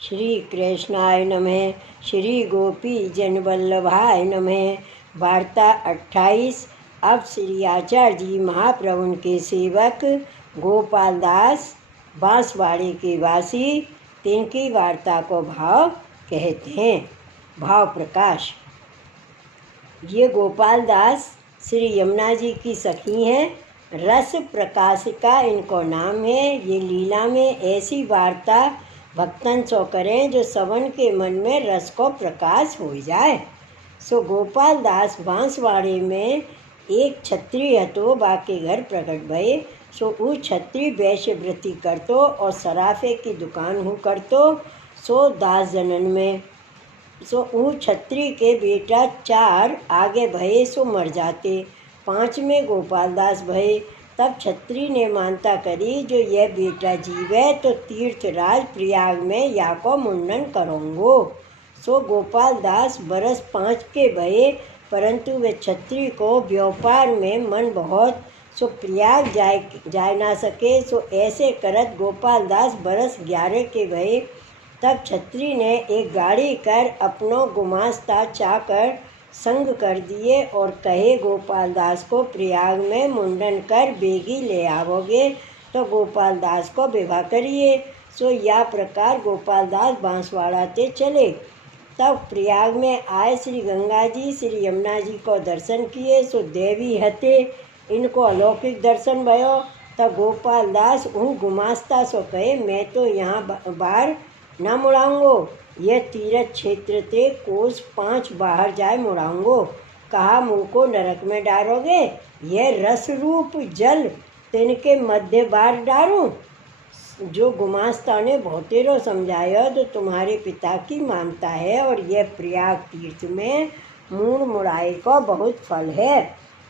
श्री कृष्णाय नमः। श्री गोपी जन वल्लभाय नमः। वार्ता 28। अब श्री आचार्य जी महाप्रभु के सेवक गोपाल दास बांसवाड़े के वासी, तिनकी वार्ता को भाव कहते हैं। भाव प्रकाश। ये गोपाल दास श्री यमुना जी की सखी हैं। रस प्रकाशिका इनको नाम है। ये लीला में ऐसी वार्ता भक्तन सो करें जो सवन के मन में रस को प्रकाश हो जाए। सो गोपाल दास बांसवाड़े में एक क्षत्रिय हतो, बाके घर प्रकट भये। सो ऊ क्षत्रिय वैश्य वृत्ति करतो और सराफे की दुकान हूँ करतो। सो दास जनन में सो ऊ क्षत्रिय के बेटा 4 आगे भये सो मर जाते। 5 में गोपाल दास भये। तब क्षत्रिय ने मानता करी जो यह बेटा जीवे तो तीर्थराज प्रयाग में या को मुंडन करूँगो। सो गोपाल दास बरस 5 के भये, परंतु वे क्षत्रिय को व्यापार में मन बहुत, सो प्रयाग जाय ना सके। सो ऐसे करत गोपाल दास बरस 11 के भये। तब क्षत्रिय ने एक गाड़ी कर अपनो गुमास्ता चाकर संग कर दिए और कहे गोपाल दास को प्रयाग में मुंडन कर बेगी ले आवोगे तो गोपाल दास को विवाह करिए। सो या प्रकार गोपाल दास बांसवाड़ा ते चले। तब प्रयाग में आए श्री गंगा जी श्री यमुना जी को दर्शन किए। सो देवी हते इनको अलौकिक दर्शन भयो। तब गोपाल दास ऊ गुमास्ता सो कहे मैं तो यहाँ बाहर ना मुड़ाऊंगो, यह तीर्थ क्षेत्र ते कोस 5 बाहर जाए मुड़ाऊंगो। कहा मुँह को नरक में डालोगे, यह रस रूप जल तिनके मध्य बार डारूं। जो गुमास्ता ने बहुतेरो समझाया तो तुम्हारे पिता की मानता है और यह प्रयाग तीर्थ में मूढ़ मुड़ाई को बहुत फल है।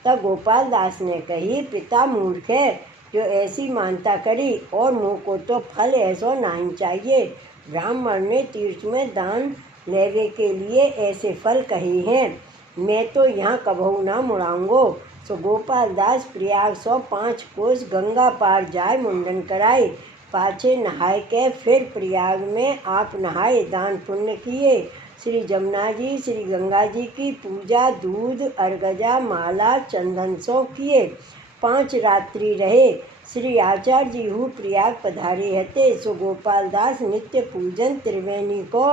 तब गोपाल दास ने कही पिता मूर्ख है जो ऐसी मानता करी, और मुँह को तो फल ऐसो नहीं चाहिए। ब्राह्मण ने तीर्थ में दान लेवे के लिए ऐसे फल कहे हैं। मैं तो यहाँ कबहू ना मुड़ाऊंगो। सो गोपाल दास प्रयाग 105 कोस गंगा पार जाए मुंडन कराए। पाछे नहाए के फिर प्रयाग में आप नहाए दान पुण्य किए। श्री जमुना जी श्री गंगा जी की पूजा दूध अर्गजा माला चंदन सो किए। 5 रात्रि रहे। श्री आचार्य जी हूँ प्रयाग पधारे हते। सो गोपाल दास नित्य पूजन त्रिवेणी को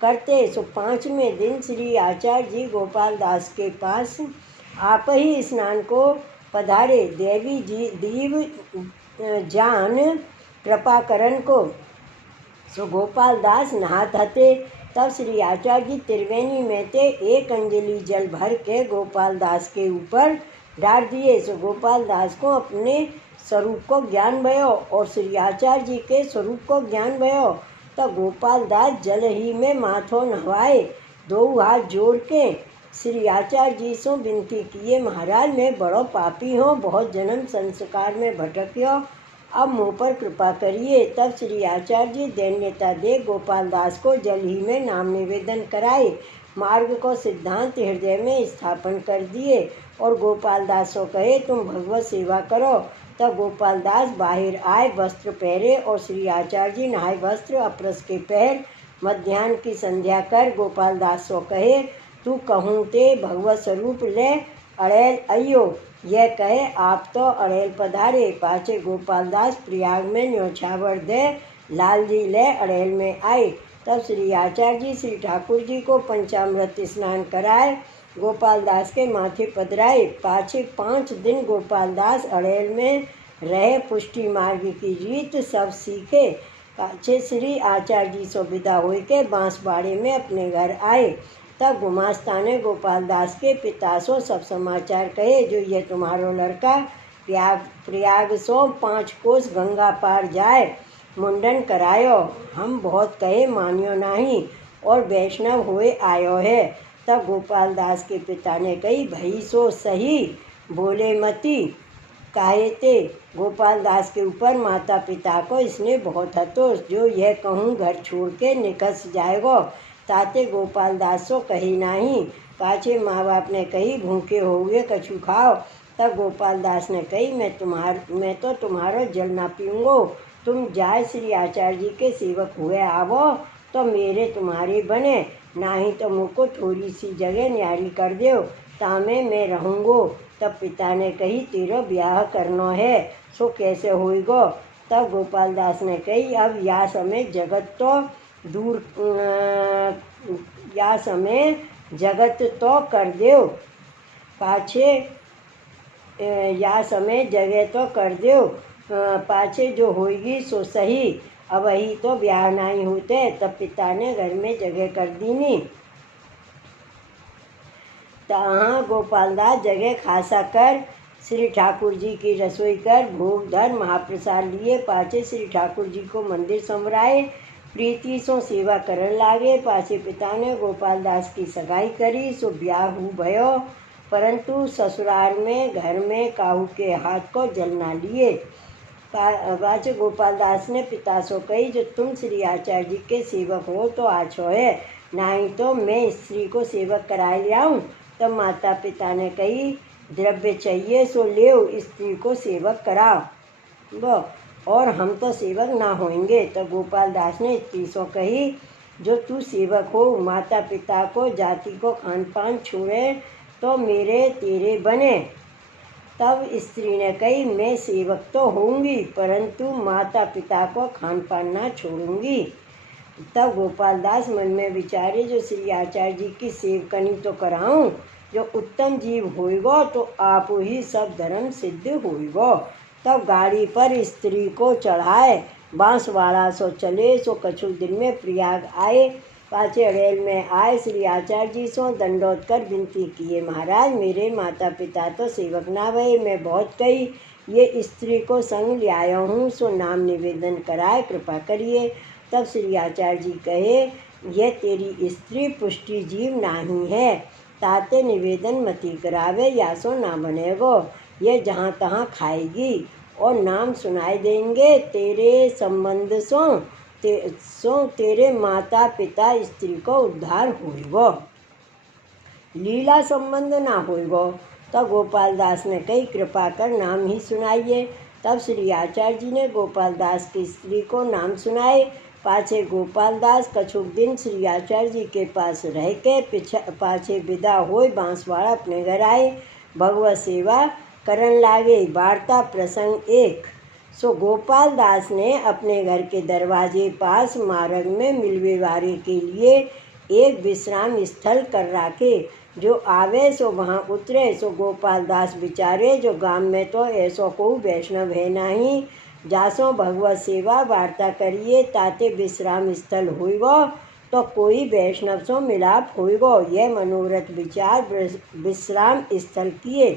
करते। सो 5वें दिन श्री आचार्य जी गोपाल दास के पास आप ही स्नान को पधारे। देवी जी दीव जान कृपाकरण को। सो गोपाल दास नहात हते। तब श्री आचार्य जी त्रिवेणी में ते 1 अंजलि जल भर के गोपाल दास के ऊपर डाल दिए। सो गोपाल दास को अपने स्वरूप को ज्ञान भयो और श्री आचार्य जी के स्वरूप को ज्ञान भयो। तब गोपाल दास जल ही में माथो नहवाए। 2 हाथ जोड़ के श्री आचार्य जी से विनती किए महाराज मैं बड़ो पापी हूँ, बहुत जन्म संस्कार में भटक्यो, अब मुँह पर कृपा करिए। तब श्री आचार्य जी दैन्यता दे गोपाल दास को जल ही में नाम निवेदन कराए। मार्ग को सिद्धांत हृदय में स्थापन कर दिए और गोपाल दास को कहे तुम भगवत सेवा करो। तब गोपाल दास बाहर आए, वस्त्र पहरे और श्री आचार्य जी नहाए वस्त्र अपरस के पहर मध्याह्न की संध्या कर गोपाल दास को कहे तू कहूँ ते भगवत स्वरूप ले अड़ेल अयो। यह कहे आप तो अड़ेल पधारे। पाछे गोपाल दास प्रयाग में न्योछावर दे लाल जी ले अड़ेल में आए। तब श्री आचार्य जी श्री ठाकुर जी को पंचामृत स्नान कराए, गोपाल दास के माथे पधराए। पाछे 5 दिन गोपाल दास अड़ेल में रहे, पुष्टि मार्ग की रीत सब सीखे। पाछे श्री आचार्य जी सो विदा हुए के बांसवाड़े में अपने घर आए। तब गुमास्ता ने गोपाल दास के पिता सो सब समाचार कहे जो ये तुम्हारो लड़का प्रयाग 105 कोस गंगा पार जाए मुंडन करायो। हम बहुत कहे मानियो नहीं और वैष्णव हुए आयो है। तब गोपाल दास के पिता ने कही भई सो सही बोले मती काहे ते। गोपाल दास के ऊपर माता पिता को इसने बहुत हतो, जो यह कहूँ घर छोड़ के निकस जाएगो। ताते गोपाल दास सो कही नहीं। पाछे माँ बाप ने कही भूखे होगे कछु खाओ। तब गोपाल दास ने कही मैं तो तुम्हारो जल ना पीऊँगो, तुम जाए श्री आचार्य जी के सेवक हुए आवो तो मेरे तुम्हारे बने, नाही तो मुझको थोड़ी सी जगह न्यारी कर दो, तामे मैं रहूँगो। तब पिता ने कही तेरो ब्याह करनो है, सो कैसे होएगो। तब गोपाल दास ने कही अब या समय जगत तो दूर या समय जगत तो कर दो, पाछे या समय जगह तो कर दो, पाछे जो होगी सो सही। अब वही तो ब्याह नहीं होते। तब पिता ने घर में जगह कर दी नी। तहाँ गोपालदास जगह खासा कर श्री ठाकुर जी की रसोई कर भोग धर महाप्रसाद लिए। पाछे श्री ठाकुर जी को मंदिर संवराए, प्रीति सो सेवा करन लागे। पाछे पिता ने गोपालदास की सगाई करी, सो ब्याह हु भयो। परंतु ससुराल में घर में काहू के हाथ को जल ना लिए। पाछे गोपालदास ने पिता सो कही जो तुम श्री आचार्य जी के सेवक हो तो आछो है, नहीं तो मैं स्त्री को सेवक कराए ले आऊँ। तब माता पिता ने कही द्रव्य चाहिए सो ले, स्त्री को सेवक कराओ वो, और हम तो सेवक ना होंगे। तो गोपाल दास ने स्त्री सो कही जो तू सेवक हो, माता पिता को जाति को खान पान छोड़े तो मेरे तेरे बने। तब स्त्री ने कही मैं सेवक तो होंगी, परंतु माता पिता को खान पान ना छोड़ूंगी। तब गोपाल दास मन में विचारे जो श्री आचार्य जी की सेवकनी तो कराऊं, जो उत्तम जीव होएगो तो आप ही सब धर्म सिद्ध होएगो। तब गाड़ी पर स्त्री को चढ़ाए, बांसवाड़ा सो चले। सो कछु दिन में प्रयाग आए। पाछे अड़ेल में आए, श्री आचार्य जी सो दंडोत कर विनती किए महाराज मेरे माता पिता तो सेवक ना भये, मैं बहुत कही ये स्त्री को संग ले आया हूँ, सो नाम निवेदन कराए कृपा करिए। तब श्री आचार्य जी कहे यह तेरी स्त्री पुष्टि जीव नहीं है, ताते निवेदन मती करावे या सो ना बनेगो। ये जहाँ तहाँ खाएगी और नाम सुनाई देंगे तेरे संबंध सो तेरे माता पिता स्त्री को उद्धार होएगो, लीला संबंध ना होएगो। तब गोपाल दास ने कही कृपा कर नाम ही सुनाइए। तब श्री आचार्य जी ने गोपाल दास की स्त्री को नाम सुनाए। पाछे गोपाल दास कछुक दिन श्री आचार्य जी के पास रह के पाछे विदा होए बांसवाड़ा अपने घर आए। भगवत सेवा करन लागे। वार्ता प्रसंग एक। सो गोपाल दास ने अपने घर के दरवाजे पास मार्ग में मिलवे वारे के लिए एक विश्राम स्थल कर राखे, जो आवे सो वहाँ उतरे। सो गोपाल दास बिचारे जो गांव में तो ऐसो को वैष्णव है नहीं, जासो भगवत सेवा वार्ता करिए ताते विश्राम स्थल हुईगो, तो कोई वैष्णव सो मिलाप हुईगो। यह मनोरथ विचार विश्राम स्थल किए।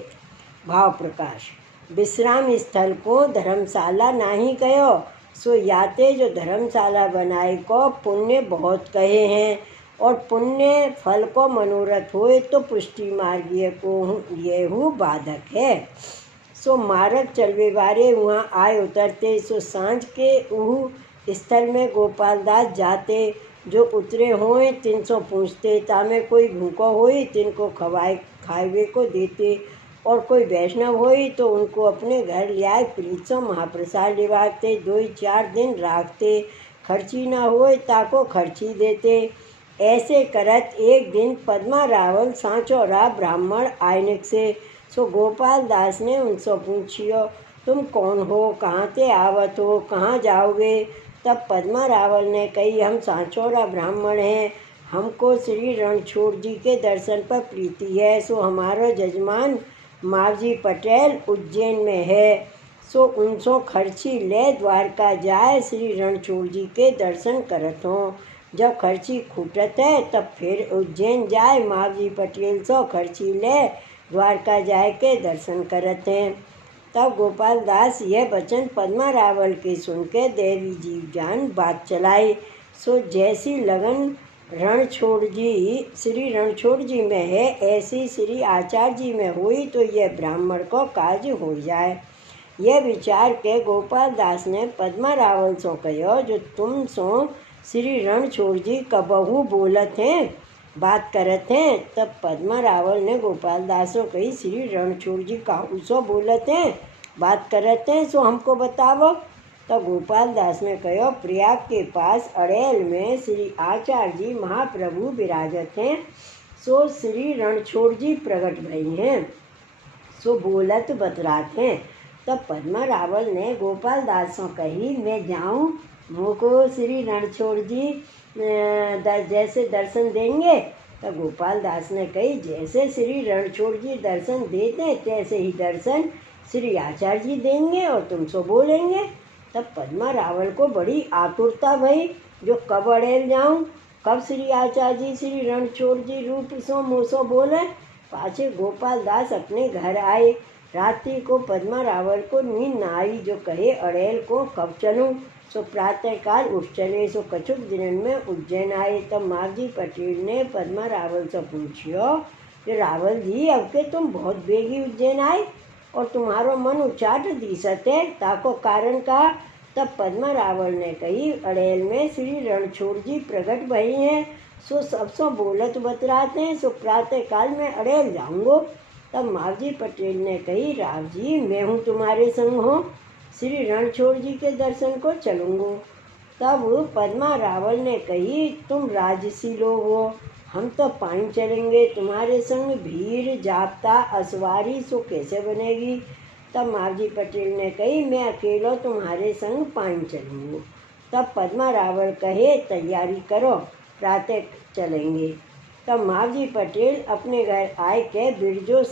भाव प्रकाश। विश्राम स्थल को धर्मशाला नहीं कहो, सो याते जो धर्मशाला बनाए को पुण्य बहुत कहे हैं, और पुण्य फल को मनोरथ होए तो पुष्टि मार्गीय को येहू बाधक है। सो मार्ग चलवे वारे वहाँ आए उतरते। सो सांझ के उह स्थल में गोपाल दास जाते। जो उतरे होए तिन सो पूछते, तामे कोई भूखो होई तिनको खावे को देते, और कोई वैष्णव होई तो उनको अपने घर ले आए प्रीत सो महाप्रसाद लिवाते। 2-4 दिन राखते, खर्ची न होए ताको खर्ची देते। ऐसे करत एक दिन पद्मा रावल सांचो रा ब्राह्मण आयनिक से। सो गोपाल दास ने उनसे पूछियो तुम कौन हो, कहाँ से आवत हो, कहाँ जाओगे। तब पद्मा रावल ने कही हम सांचौरा ब्राह्मण हैं, हमको श्री रणछोड़ जी के दर्शन पर प्रीति है। सो हमारा जजमान मावजी पटेल उज्जैन में है, सो उनसो खर्ची ले द्वारका जाए श्री रणछोड़ जी के दर्शन करत हों। जब खर्ची खूटत है तब फिर उज्जैन जाए मावजी पटेल सो खर्ची ले द्वारका जाए के दर्शन करत हैं। तब गोपाल दास यह वचन पद्मा रावल के सुन के देवी जीव जान बात चलाई। सो जैसी लगन रणछोड़ जी श्री रणछोड़ जी में है, ऐसी श्री आचार्य जी में हुई तो यह ब्राह्मण को काज हो जाए। यह विचार के गोपाल दास ने पद्मा रावल सो कहो जो तुम सो श्री रणछोड़ जी कबहू बोलत हैं, बात करत हैं। तब पद्मा रावल ने गोपाल दास को कही श्री रणछोड़ जी काहू सो बोलत हैं, बात करत हैं, सो हमको बतावो। तो गोपाल दास ने कहो, प्रयाग के पास अड़ेल में श्री आचार्य जी महाप्रभु विराजत हैं। सो श्री रणछोड़ जी प्रकट भई हैं। सो बोलत बतरात हैं। तब पद्मा रावल ने गोपाल दास से कही, मैं जाऊं, मुझको श्री रणछोड़ जी जैसे दर्शन देंगे। तो गोपाल दास ने कही, जैसे श्री रणछोड़ जी दर्शन देते तैसे ही दर्शन श्री आचार्य जी देंगे और तुम सो बोलेंगे। तब पद्मा रावल को बड़ी आतुरता भई, जो कब अड़ेल जाऊं, कब श्री आचार्य जी श्री रणछोड़ जी रूप सो मुँह बोले। पाछे गोपाल दास अपने घर आए। रात्रि को पद्मा रावल को नींद न आई, जो कहे अड़ेल को कब चलूं। सो प्रातःकाल उठ चले। सो कछुक दिन में उज्जैन आए। तब मावजी पटेल ने पद्मा रावल से पूछियो कि रावल जी, अब के तुम बहुत बेगी उज्जैन आए और तुम्हारो मन उचाट दिसत है, ताको कारण का। तब पद्मा रावल ने कही, अड़ेल में श्री रणछोड़ जी प्रकट भई हैं। सो सबसो बोलत बतराते हैं। सो प्रातः काल में अड़ेल जाऊंगो। तब मावजी पटेल ने कही, राव जी, मैं हूँ तुम्हारे संग हो, श्री रणछोड़ जी के दर्शन को चलूँगो। तब पद्मा रावल ने कही, तुम राजसी लोग हो, हम तो पाइन चलेंगे, तुम्हारे संग भीड़ जाप्ता असवारी सो कैसे बनेगी। तब मावजी पटेल ने कही, मैं अकेला तुम्हारे संग पाइन चलूँगा। तब पद्मा रावल कहे, तैयारी करो, प्रातः चलेंगे। तब मावजी पटेल अपने घर आए के बिरजो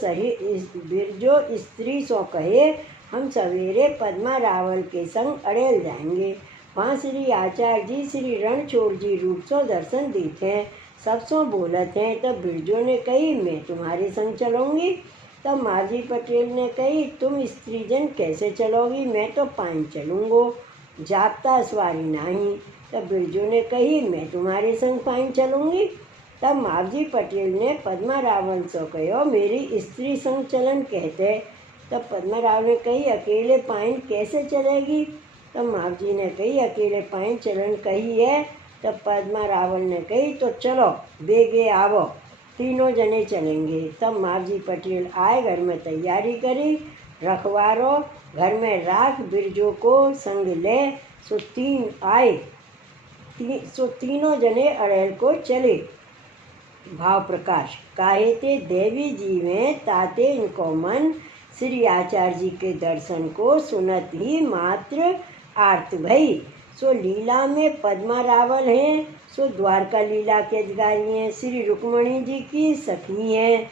स्त्री सो कहे, हम सवेरे पद्मा रावल के संग अड़ेल जाएंगे। वहाँ श्री आचार्य जी श्री रणछोड़ जी रूप सो दर्शन देते हैं। सब सो बोलत हैं। तब बिरजो ने कही, मैं तुम्हारे संग चलूँगी। तब मावजी पटेल ने कही, तुम स्त्रीजन कैसे चलोगी, मैं तो पाइन चलूँगो, जाप्ता सवारी नहीं। तब बिरजो ने कही, मैं तुम्हारे संग पाइन चलूँगी। तब मावजी पटेल ने पद्मा रावल से कहो, मेरी स्त्री संग चलन कहते। तब पद्मा रावल ने कही, अकेले पाइन कैसे चलेगी। तब मावजी ने कही, अकेले पाइन चलन कही है। तब पद्मा रावल ने कही, तो चलो बेगे आवो, तीनों जने चलेंगे। तब मावजी पटेल आए, घर में तैयारी करी, रखवारो घर में राख, बिरजो को संग ले। सो तीनों जने अड़ेल को चले। भाव प्रकाश, काहे ते देवी जी में ताते इनको मन श्री आचार्य जी के दर्शन को सुनत ही मात्र आर्त भई। सो लीला में पद्मा रावल हैं। सो द्वारका लीला के अधिकारी हैं, श्री रुक्मणी जी की सखी हैं।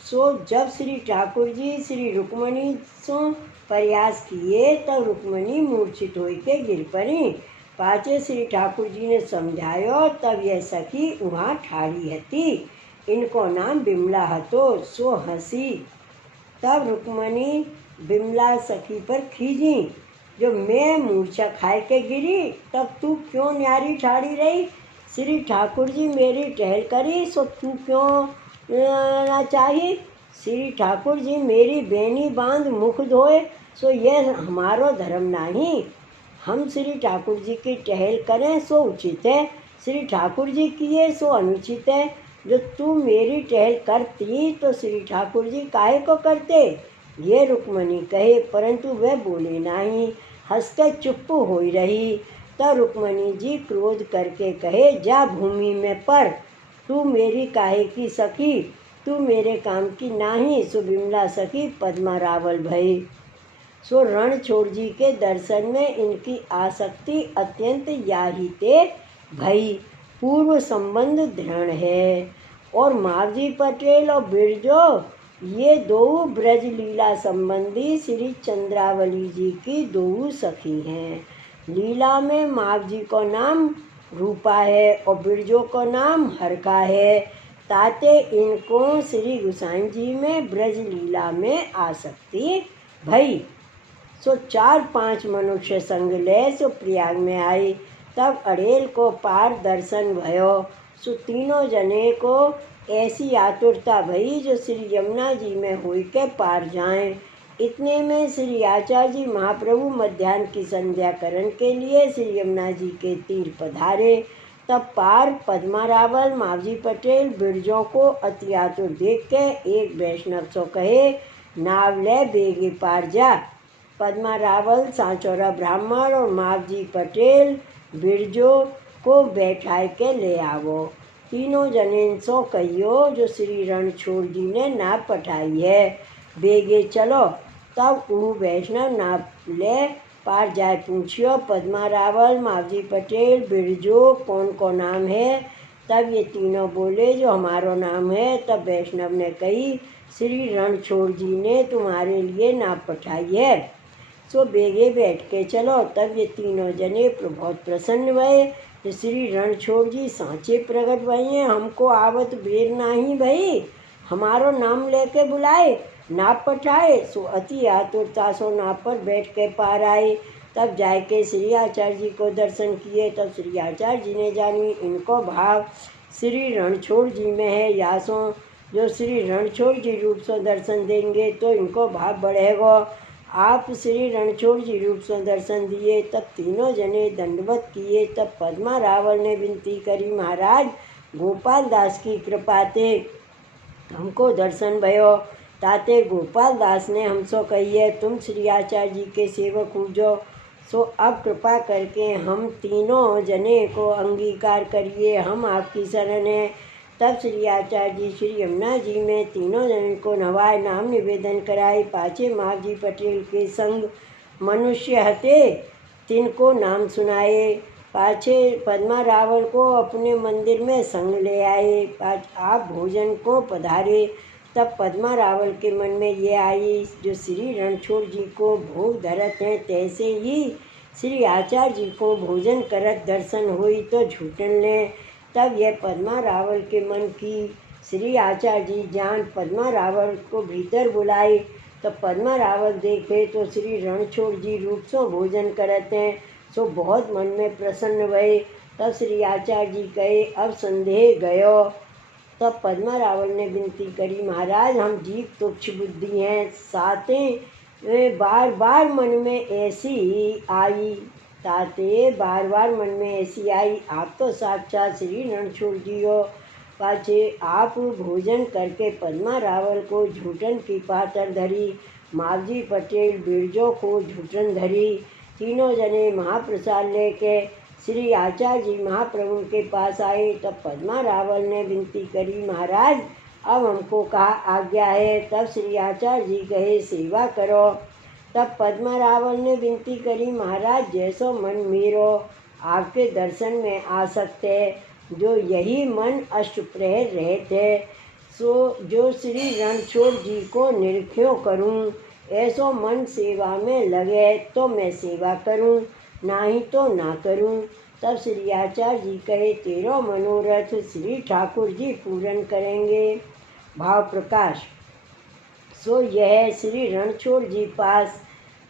सो जब श्री ठाकुर जी श्री रुक्मणी सो प्रयास किए, तब रुक्मणी मूर्छित होई के गिर पड़ी। पाचे श्री ठाकुर जी ने समझायो, तब यह सखी वहाँ ठाड़ी हती। इनको नाम बिमला हतो। सो हंसी। तब रुक्मणी बिमला सखी पर खींची, जो मैं मूर्छा खाए के गिरी, तब तू क्यों न्यारी ठाड़ी रही। श्री ठाकुर जी मेरी टहल करी, सो तू क्यों ना चाही। श्री ठाकुर जी मेरी बेनी बांध मुख धोए, सो यह हमारो धर्म नहीं। हम श्री ठाकुर जी की टहल करें सो उचित है, श्री ठाकुर जी किए सो अनुचित है। जो तू मेरी टहल करती तो श्री ठाकुर जी काहे को करते। ये रुक्मणी कहे, परंतु वह बोले नहीं, हंसकर चुप हो रही। तब रुक्मणी जी क्रोध करके कहे, जा भूमि में पर, तू मेरी काहे की सखी, तू मेरे काम की नाही। सो बिमला सखी पद्मा रावल भई। सो रणछोड़ जी के दर्शन में इनकी आसक्ति अत्यंत याहिते भई। पूर्व संबंध दृढ़ है। और मावजी पटेल और बिरजो ये दो ब्रज लीला संबंधी श्री चंद्रावली जी की दो सखी हैं। लीला में मावजी को नाम रूपा है और बिरजो को नाम हरका है। ताते इनको श्री गोसाई जी में ब्रज लीला में आसक्ति भई। सो 4-5 मनुष्य संग ले सो प्रयाग में आई। तब अड़ेल को पार दर्शन भयो। सो तीनों जने को ऐसी आतुरता भई, जो श्री यमुना जी में हुई के पार जाएं। इतने में श्री आचार्य जी महाप्रभु मध्याह्न की संध्या करण के लिए श्री यमुना जी के तीर पधारे। तब पार पद्मा रावल मावजी पटेल बिरजों को अति आतुर देख के एक वैष्णव सो कहे, नाव ले बेगे पार जा। पद्मा रावल सांचौरा ब्राह्मण और मावजी पटेल बिरजो को बैठाए के ले आवो। तीनों जने सो कहियो जो श्री रणछोड़ जी ने नाप पठाई है। बेगे चलो। तब ऊ वैष्णव नाप ले पार जाए पूछियो पद्मा रावल मावजी पटेल बिरजो कौन को नाम है। तब ये तीनों बोले जो हमारो नाम है। तब वैष्णव ने कही श्री रणछोड़ जी ने तुम्हारे लिए नाप पठाई है, सो बेगे बैठ के चलो। तब ये तीनों जने बहुत प्रसन्न भये। श्री रणछोड़ जी सांचे प्रगट भई, हमको आवत बेर नाही भई, हमारो नाम लेके बुलाए नाप पठाए। सो अति आतुरता सो नाप पर बैठ के पार आए। तब जाए के श्री आचार्य जी को दर्शन किए। तब श्री आचार्य जी ने जानी इनको भाव श्री रणछोड़ जी में है, यासों जो श्री रणछोड़ जी रूप से दर्शन देंगे तो इनको भाव बढ़ेगा। आप श्री रणछोड़ जी रूप से दर्शन दिए। तब तीनों जने दंडवत किए। तब पद्मा रावल ने विनती करी, महाराज गोपाल दास की कृपा ते हमको दर्शन भयो। ताते गोपाल दास ने हमसो कहिए तुम श्री आचार्य जी के सेवक हुजो। सो अब कृपा करके हम तीनों जने को अंगीकार करिए, हम आपकी शरण है। तब श्री आचार्य जी श्री यमुना जी में तीनों जन को नवाए नाम निवेदन कराए। पाछे मावजी पटेल के संग मनुष्य हते तिनको नाम सुनाए। पाछे पद्मा रावल को अपने मंदिर में संग ले आए। आप भोजन को पधारे। तब पद्मा रावल के मन में ये आई जो श्री रणछोड़ जी को भोग धरत हैं, तैसे ही श्री आचार्य जी को भोजन करत दर्शन हुई तो झूठन लें। तब यह पद्मा रावल के मन की श्री आचार्य जी जान पद्मा रावल को भीतर बुलाई। तब पद्मा रावल देखे तो श्री रणछोड़ जी रूप से भोजन करते हैं, सो बहुत मन में प्रसन्न भये। तब श्री आचार्य जी कहे अब संदेह गयो। तब पद्मा रावल ने विनती करी, महाराज हम जीव तुच्छ बुद्धि हैं, सातें बार बार मन में ऐसी आई, ताते बार बार मन में ऐसी आई, आप तो साक्षात श्री रणछोड़ जी हो। पाछे आप भोजन करके पद्मा रावल को झूठन की पातर धरी, मावजी पटेल बिरजो को झूठन धरी। तीनों जने महाप्रसाद लेके श्री आचार्य जी महाप्रभु के पास आए। तब पद्मा रावल ने विनती करी, महाराज अब हमको कहा आज्ञा है। तब श्री आचार्य जी कहे सेवा करो। तब पद्मा रावल ने विनती करी, महाराज जैसो मन मेरो आपके दर्शन में आ सकते, जो यही मन अष्टप्रहर रहते, सो जो श्री रणछोड़ जी को निरख्यो करूं, ऐसो मन सेवा में लगे तो मैं सेवा करूं, नाही तो ना करूं। तब श्री आचार्य जी कहे तेरो मनोरथ श्री ठाकुर जी पूर्ण करेंगे। भाव प्रकाश सो यह श्री रणछोड़ जी पास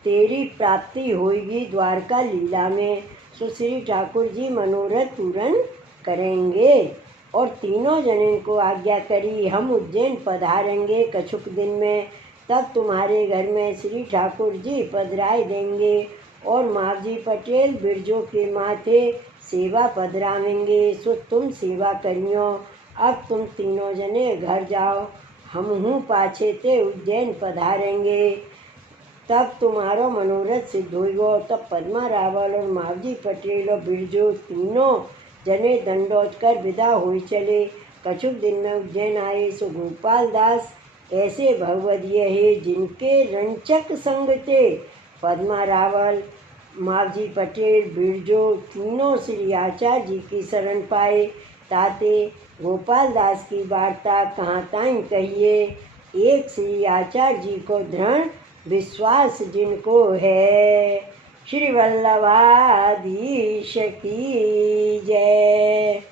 तेरी प्राप्ति होगी द्वारका लीला में, सो श्री ठाकुर जी मनोरथ पूर्ण करेंगे। और तीनों जने को आज्ञा करी हम उज्जैन पधारेंगे कछुक दिन में, तब तुम्हारे घर में श्री ठाकुर जी पधराए देंगे और मावजी पटेल बिरजो के माथे सेवा पधरावेंगे, सो तुम सेवा करियो। अब तुम तीनों जने घर जाओ, हम हूँ पाछे ते उज्जैन पधारेंगे, तब तुम्हारो मनोरथ सिद्ध होइगो। तब पद्मा रावल और मावजी पटेल और बिरजो तीनों जने दंडोत कर विदा हुई चले। कछुक दिन में उज्जैन आए। सो गोपाल दास ऐसे भगवदीय है जिनके रंचक संग थे पद्मा रावल मावजी पटेल बिरजो तीनों श्री आचार्य जी की शरण पाए। ताते गोपाल दास की वार्ता कहाँ ताई कहिए। एक श्री आचार्य जी को दृढ़ विश्वास जिनको है, श्री वल्लभाधीश की जय,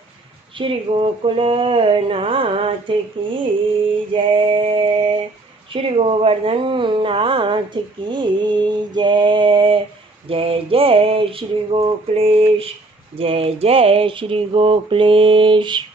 श्री गोकुलनाथ की जय, श्री गोवर्धन नाथ की जय। जय जय श्री गोकुलेश, जय जय श्री गोकुलेश।